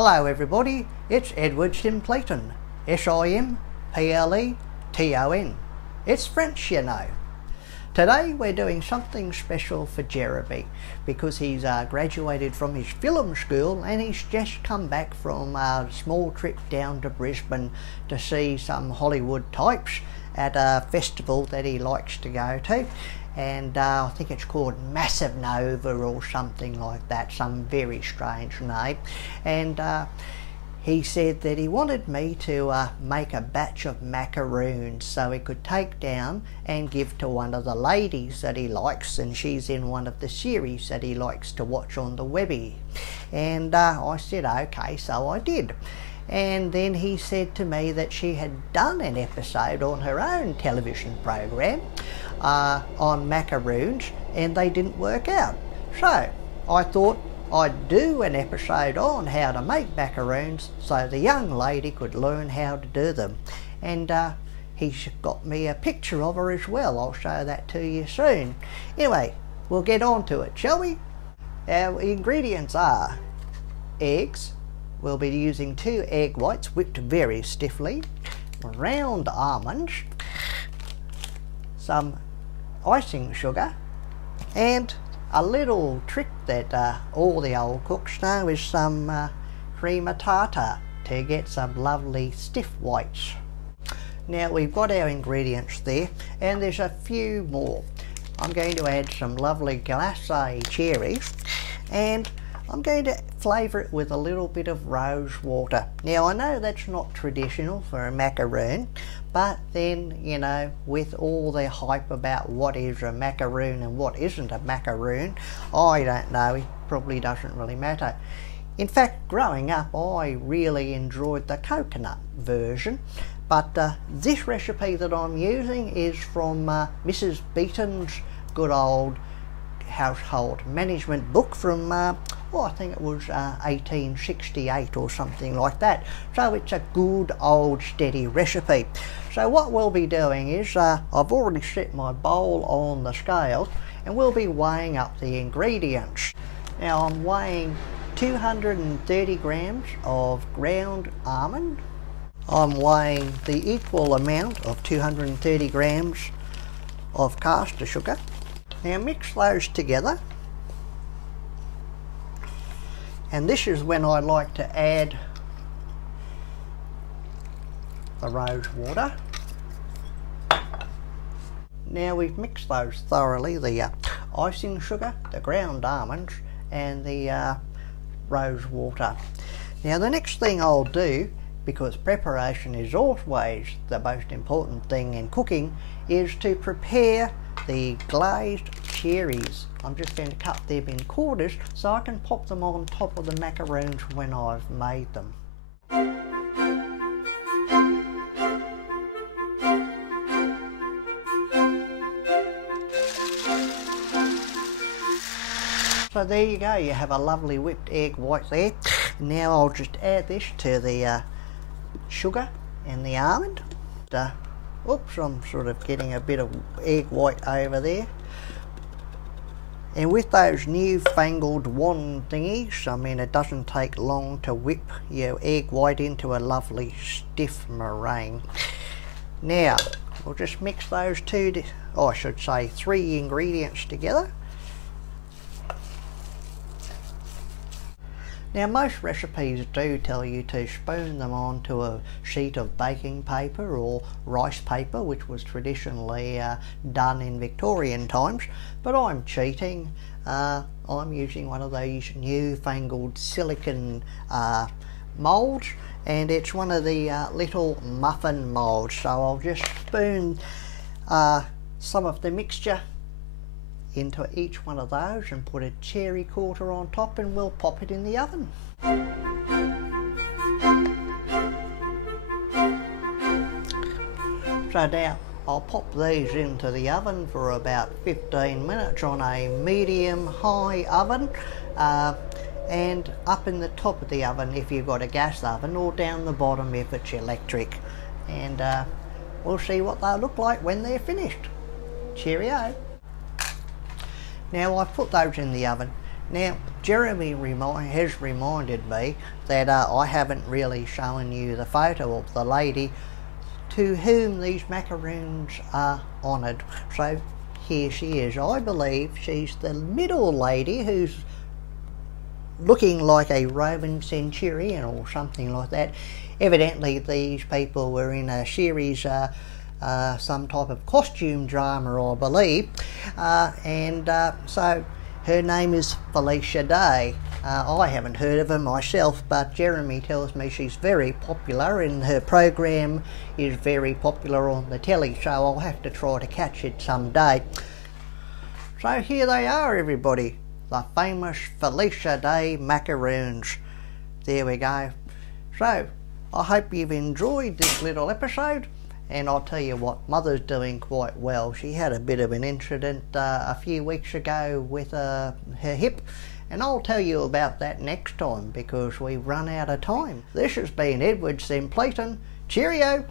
Hello everybody, it's Edward Simpleton, S-I-M-P-L-E-T-O-N. It's French, you know. Today we're doing something special for Jeremy because he's graduated from his film school and he's just come back from a small trip down to Brisbane to see some Hollywood types at a festival that he likes to go to. And I think it's called Massive Nova or something like that, some very strange name. And he said that he wanted me to make a batch of macaroons so he could take down and give to one of the ladies that he likes, and she's in one of the series that he likes to watch on the Webby. And I said okay, so I did. And then he said to me that she had done an episode on her own television program on macaroons and they didn't work out. So I thought I'd do an episode on how to make macaroons so the young lady could learn how to do them. And he's got me a picture of her as well. I'll show that to you soon. Anyway, we'll get on to it, shall we? Our ingredients are eggs. We'll be using 2 egg whites whipped very stiffly, round almonds, some icing sugar, and a little trick that all the old cooks know is some crema tartar to get some lovely stiff whites. Now we've got our ingredients there, and there's a few more. I'm going to add some lovely glacé cherries, and I'm going to flavour it with a little bit of rose water. Now I know that's not traditional for a macaroon, but then, you know, with all the hype about what is a macaroon and what isn't a macaroon, I don't know, it probably doesn't really matter. In fact, growing up I really enjoyed the coconut version, but this recipe that I'm using is from Mrs. Beaton's good old household management book from well, I think it was 1868 or something like that. So it's a good old steady recipe. So what we'll be doing is I've already set my bowl on the scales and we'll be weighing up the ingredients. Now I'm weighing 230 grams of ground almond. I'm weighing the equal amount of 230 grams of caster sugar. Now mix those together, and this is when I like to add the rose water. Now we've mixed those thoroughly, the icing sugar, the ground almonds and the rose water. Now the next thing I'll do, because preparation is always the most important thing in cooking, is to prepare the glazed cherries. I'm just going to cut them in quarters so I can pop them on top of the macaroons when I've made them. So there you go, you have a lovely whipped egg white there. Now I'll just add this to the sugar and the almond. Oops, I'm sort of getting a bit of egg white over there. And with those newfangled wand thingies, I mean, it doesn't take long to whip your egg white into a lovely stiff meringue. Now, we'll just mix those two, I should say 3 ingredients together. Now most recipes do tell you to spoon them onto a sheet of baking paper or rice paper, which was traditionally done in Victorian times, but I'm cheating. I'm using one of these newfangled silicon moulds, and it's one of the little muffin moulds, so I'll just spoon some of the mixture into each one of those and put a cherry quarter on top, and we'll pop it in the oven. So now I'll pop these into the oven for about 15 minutes on a medium-high oven, and up in the top of the oven if you've got a gas oven, or down the bottom if it's electric. And we'll see what they'll look like when they're finished. Cheerio! Now I've put those in the oven Now, Jeremy has reminded me that I haven't really shown you the photo of the lady to whom these macaroons are honoured. So here she is. I believe she's the middle lady who's looking like a Roman centurion or something like that. Evidently these people were in a series, some type of costume drama, I believe, so her name is Felicia Day. I haven't heard of her myself, but Jeremy tells me she's very popular and her program is very popular on the telly, so I'll have to try to catch it someday. So here they are, everybody, the famous Felicia Day macaroons. There we go. So I hope you've enjoyed this little episode, and I'll tell you what, Mother's doing quite well. She had a bit of an incident a few weeks ago with her hip, and I'll tell you about that next time because we've run out of time. This has been Edward Simpleton. Cheerio!